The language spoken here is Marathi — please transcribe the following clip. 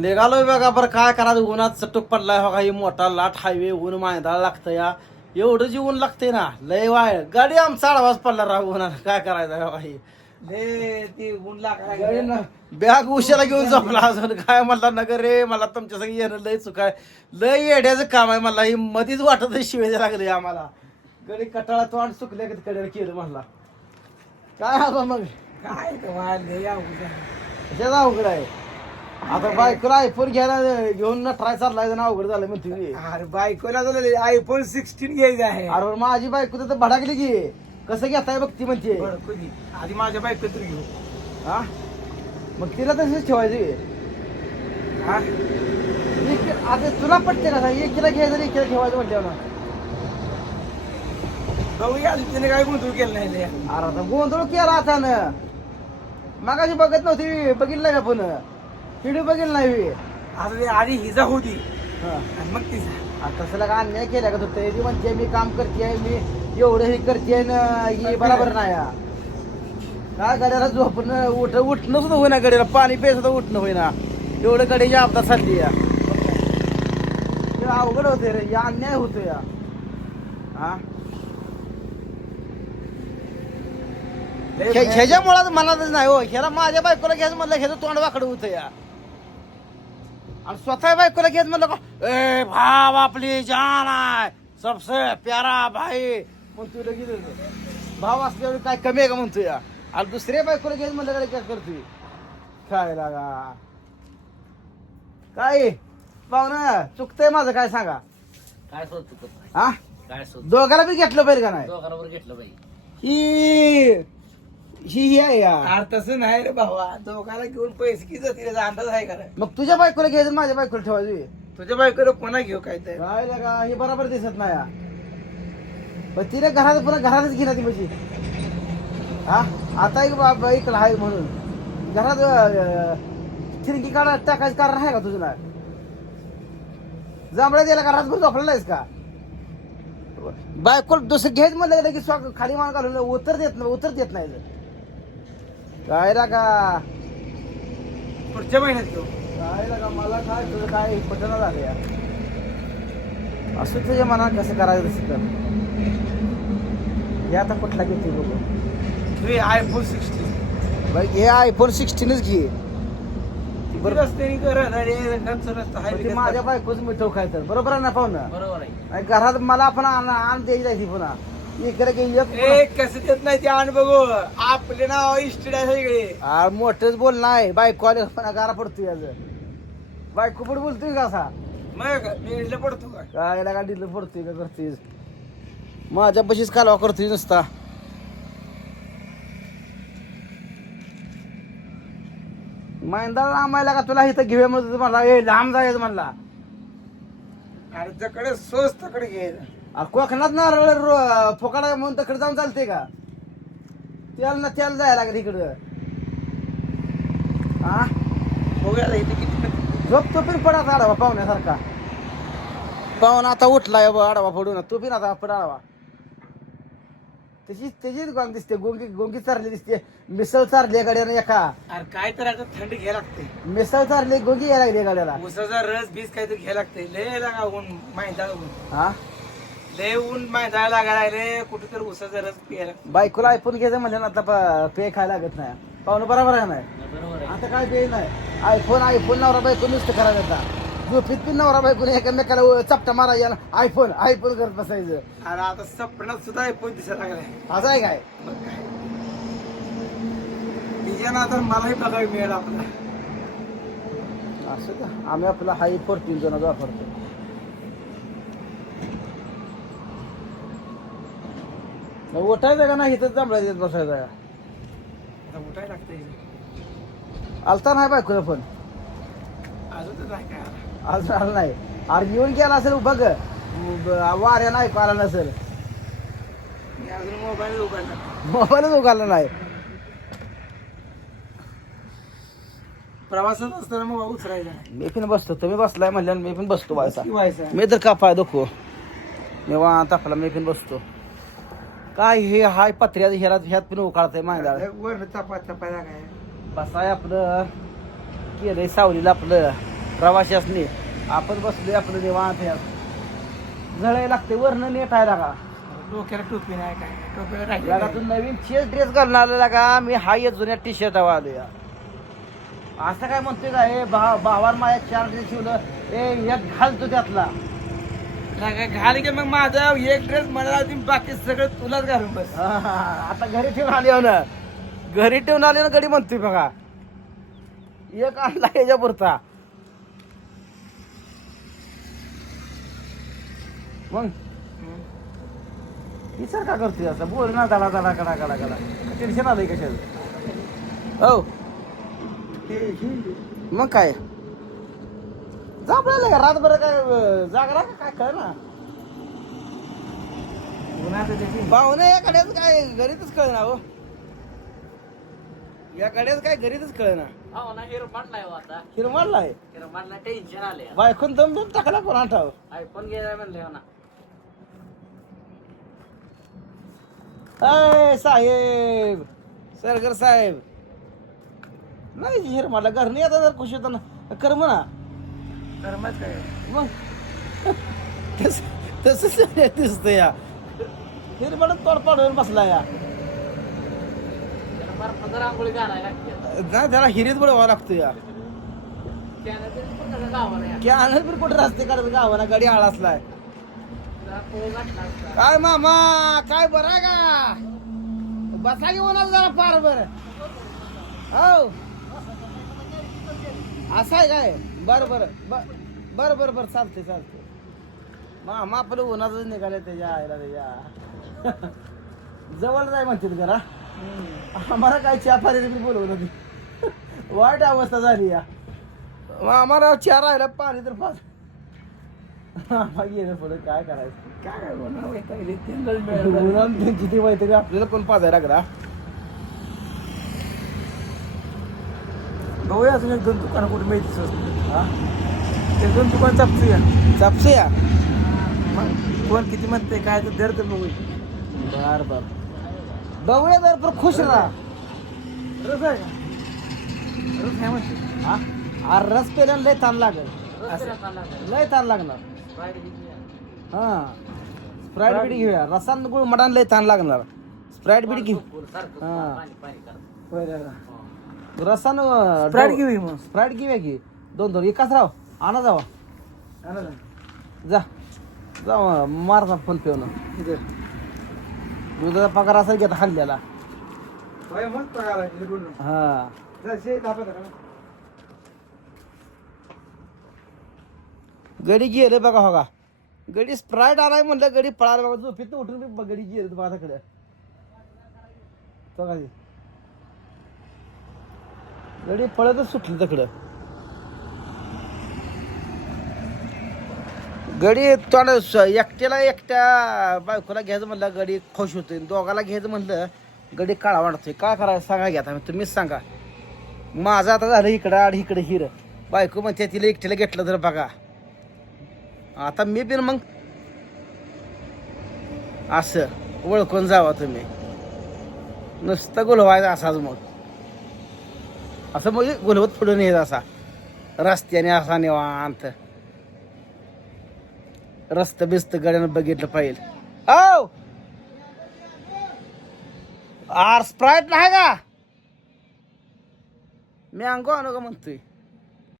निघालोय बघा बरं काय करायचं उन्हात चटूक पडलाय हो काही मोठा लाट हायवे ऊन मायदाळ लागतं या एवढं जी ऊन लागते ना लय वाय. गाडी आमचा आडवाच पडला राहू उन्हात. काय करायचं हो? काही लागायला बॅग उशाला घेऊन झोपला अजून. काय म्हणला नगर रे मला तुमच्या सगळी येणं लय चुक लय येड्याचं काम आहे मला ही मधीच वाटत शिवाय लागले आम्हाला. गडी कटाळा तोंड चुकल्या कडे केलं म्हणला. काय हवं मग? काय अवघड आहे. आता बायकोला आयफोन घ्यायला घेऊन ट्राय चाललाय ना अवघड झालं म्हणते मी. अरे बायकोला तुला आयफोन सिक्स्टीन घ्यायचा आहे. अरे माझी बायको तर भडाकली की. कसं घेताय बघ ती म्हणते. बरं, कधी? आधी माझ्या बायको तर घेऊ. हा? मग तिला तशीच ठेवायची. हा? एक- आता तुला पटते का एक किला घ्यायचं आणि एक किला ठेवायचं म्हणते ना बघूया आधी तिने काय गुंतवणूक केलं नाही. अरे आता गोंधळ केला आता ना. मागाशी बघत नव्हती बघितलं का पुन्हा व्हिडिओ बघितलं नाही बी. आता ते आधी हिजा होती. हा. आणि मग तिचा आता तसं का अन्याय केला का तू? ते ती म्हणते मी काम करते मी एवढं हे करते ना ही बरोबर नाही हा. काय गाड्याला झोपणं उठ उठणं सुद्धा होईना गाडीला पाणी पे सुद्धा उठणं होईना. एवढं गाडीची आपदा चालली या हे अवघड होते रे या अन्याय होतो या हा? लय ह्या- ह्याच्या मुळात मनातच नाही हो. ह्याला माझ्या बायकोला घ्यायचं म्हणलं ह्याचं तोंड वाकडं होतं या आणि स्वतः बायकोला घ्यायचं म्हणलं का ए भाव आपली जान आहे सबसे प्यारा भाई. म्हणतो लगेच भाव असल्यावर काय कमी आहे का म्हणतो या आणि दुसऱ्या बायकोला घ्यायचं म्हणलं का काय करतोय? काय लागा. काय? पाहुणं चुकतंय माझं काय सांगा? काय सोड चुकत नाही. हा काय सोड. दोघाला बी घेतलं पाहिजे का नाही? दोघांवर घेतलं बाई ही ही ही आहे या अरे तसं नाही रे भावा. दोघाला घेऊन पैसे किती जातील याचा अंदाज आहे का रे? मग तुझ्या बायकोला घ्यायचं आणि माझ्या बायकोला ठेवायची तुझ्या बायकोला पुन्हा घेऊ काय तर. काय लगा हे बरोबर दिसत नाही हा. पण तिने घरात पुन्हा घरातच गेला ती म्हणजे हा? आता एक बा- बाईक आहे म्हणून. घरात अं, खिडकी काढा टाकायचं कारण आहे का तुझं ना जांभळ्या दिला का रातभर झोपला नाहीस का? बायको दुसरं घ्यायच म्हणलं की स्वाग खाली मान घालून उत्तर देत नाही उत्तर देत नाही. काय लागा पुढच्या महिन्यात घेऊ. काय लागा मला काय तुझं काय पटना झालं या असं तुझ्या मनात कसं करायचं तसं कर. हे आता कुठला घेते बघू. घेऊया आयफोन सिक्स्टीन बाई हे आयफोन सिक्स्टीनच घे. बरं. रस्त्याने करत अरे घरचं रस्ता पण ते आहे माझ्या बायकोच मिठव खायचं. बरोबर आहे ना पाहुणं बरोबर आहे. आणि घरात मला पण आण आण द्यायची जायची पुन्हा. इकडे ए कसं देत नाही ते आण बघू. आपले नाव इस्टेड आहे सगळे. मोठंच बोल नाही बायको आले पण गारा पडतोय याच बायको पण बोलतोय का असा? मग मी पडतो का? काय लागा दिलं पडतोय का करतोय माझ्या बशीच कालवा करतोय नुसता. मैंदाला आम्हाला का तुला इथं घेऊया म्हणतो मला ए लांब जायचं म्हणला. अरे जकडे स्वस्त कडे घ्यायचं कोकणात नारळ रो- फोकाडा म्हणून तिकडे जाऊन चालते का? त्याला ना त्याला जायला लागेल इकडं. हा बघूया आता इथे किती नक्की. झोप तो पण पडा आडावा पाहुण्यासारखा. पाहुणा आता उठलाय बा आडावा पडून. तो पण आता पड आडावा. त्याची त्याचीच गोंग दिसते गोंगी गोंगी चारली दिसते. मिसळ चारली गाड्यानं एका. अरे काय तर आता थंडी घ्यायला लागते. मिसळ चारली गोंगी यायला लागली गाड्याला. उसाचा रस बीस काहीतरी घ्यायला लागते. लय लागा ऊन माहिती हा लय ऊन माहिती लागायला रे कुठे तर उसाचा रस प्यायला. बायकोला आयफोन घ्यायचं म्हणजे ना आता प- पे खायला लागत नाही. पाहुणं बरोबर आहे नाही बरोबर आहे. आता काय पे नाही. आयफोन आयफोन नवरा बायको नुसतं करायचं आता झोपीत पण नवरा बायको एकमेकाला चपटा मारायला आयफोन आयफोन करत बसायचं. अरे आता सपनात सुद्धा ऐकून दिसायला लागलाय. असं आहे काय? मग काय? तिच्या ना तर मलाही बघायला मिळेल आपला असं का? आम्ही आपला हाय फोर्टीन जण वापरतो. उठायचं का नाही? इथं जांभळा देत बसायचं. आहे. आता उठायला लागतंय. आलता नाही बायको पण अजून तर नाही काय आला. अजून आला नाही. अरे येऊन गेला असेल बघ वाऱ्या नाही आला नसेल. मी अजून मोबाईल उघडला मोबाईलच उगाला नाही. प्रवासात असताना मग उचरायचा मी पण बसतो तुम्ही बसलाय म्हणल्यावर मी पण बसतो व्हायचा किती व्हायचा. मी तर का पाय दुखो मी वाहत आपला मी पण बसतो. काय हे हाय पत्र्या ह्यात ह्यात पण उकाळतंय वरण चपा चपायला काय बसाय आपलं. केलंय सावलीला आपलं. प्रवासी असणे आपण बसलोय आपलं निवांत यात जळायला लागते वरण नेट आहे लागा. डोक्याला टोपी नाही काय नाही. टोपीला लागा तू नवीन चेस ड्रेस घालून आलेला का मी हाय या जुन्या टी शर्ट आलो या असं काय म्हणतोय का? हे बा भावान माझ्या चार ड्रेस शिवलं. ए एक घालतो त्यातला. घाल की मग माझा एक ड्रेस मला लावती, बाकी सगळं तुलाच घालून बस. आता घरी ठेवून आले हो ना. घरी ठेवून आले ना गडी म्हणतोय बघा. एक आणला याच्या पुरता मग? विचार का करतोय असं बोल ना दाला दाला कडा कडा कडा टेन्शन आलंय कशाचं? हो. मग काय? जापडायला का रातभर काय अं, जागरा का काय कळ ना. उन्हाचं पाहुणे या कड्याच काय घरीतच कळ ना हो. या कड्याच काय घरीतच कळ ना हो ना हिरो म्हणलाय हो आता. हिरमाडलाय हिरो म्हणला टेन्शन आले बायकून दम दम टाकला कोणा ठाव आयफोन घ्यायला म्हणले हो ना अय साहेब सरगर साहेब. नाही हिरमाडला घर नाही आता जर खुश होता ना कर म्हणा. कर्मच काय? मग. तस तसंच दिसतं या. हिरमाडा तोड पाडून बसला या. घालायला नाही त्याला हिरीत बुडवावं लागतो या. त्यानं ते कुठं गावाला या. की आणत पण कुठे रस्ते काढत गावाला गाडी आळा असलाय. काय मामा काय बरं आहे का? बसा घेऊन आला जरा पार बर हो. असं आहे काय? बर बर बर बर बर चालते चालते मामा आपलं उन्हाच निघाले त्याच्या आईला त्याच्याजवळ जाय म्हणतात घरा आम्हाला काय चहा पाणी मी बोलवलं वाईट अवस्था झाली या. आम्हाला चहा राहिला पाणी तर पाच आम्हाला गेलं पुढे काय करायचं? काय उन्हा ती माहिती आपल्याला पण पाजायला लागला बघूया अजून एक दोन दुकानं कुठे मिळते हा? एक दोन दुकान चापसूया चापसे या मग कोण किती म्हणते काय तर दर तर बघूया. बर बर. बघूया तर पण खुश राहा. रस आहे का? रस नाही म्हणते. हा? आ, रस पेल्यानं लय ताण लागेल. लय ताण लागणार. हा. स्प्राईट बिडी घेऊया. रसान गुळ मटान लय ताण लागणार. स्प्राईट बिडी घेऊ. हा. हो. रसान स्प्राईट घेऊया मग. स्प्राईट घेऊया की. दोन दोन. एकाच राव. आणा जावा. जा. जा. जा मार ना फोन पेवनं. दुधाचा पगार असेल की आता हल्ल्याला हे. हा. जा. गडी गेले बघा हो का. गडी स्प्राईट आणाय म्हणलं गडी पळाला बघा. झोपेत उठून बी गडी गेले बघा तिकडे बघा. गडी पळतच सुटली तिकडं. गडी तोंड स- एकट्याला एकट्या बायकोला घ्यायचं म्हणलं गडी खुश होते दोघाला घ्यायचं म्हणलं गडी काळा वाढतोय काय करायचं? सांगा घ्या आता तुम्हीच सांगा. माझं आता झालं इकडं आणि इकडं हिर. बायको म्हणते तिला एकट्याला घेतलं तर बघा. आता मी बिन मग असं ओळखून जावा तुम्ही. नुसतं गुलवायचं असाच मग. असं म्हणजे गुलवत पुढून येत असा. रस्त्याने असा निवांत. रस्ता बिस्त गड्यानं बघितलं पाहिजे. हो आर स्प्राईट नाही का? मी अंगो आणू का म्हणतोय.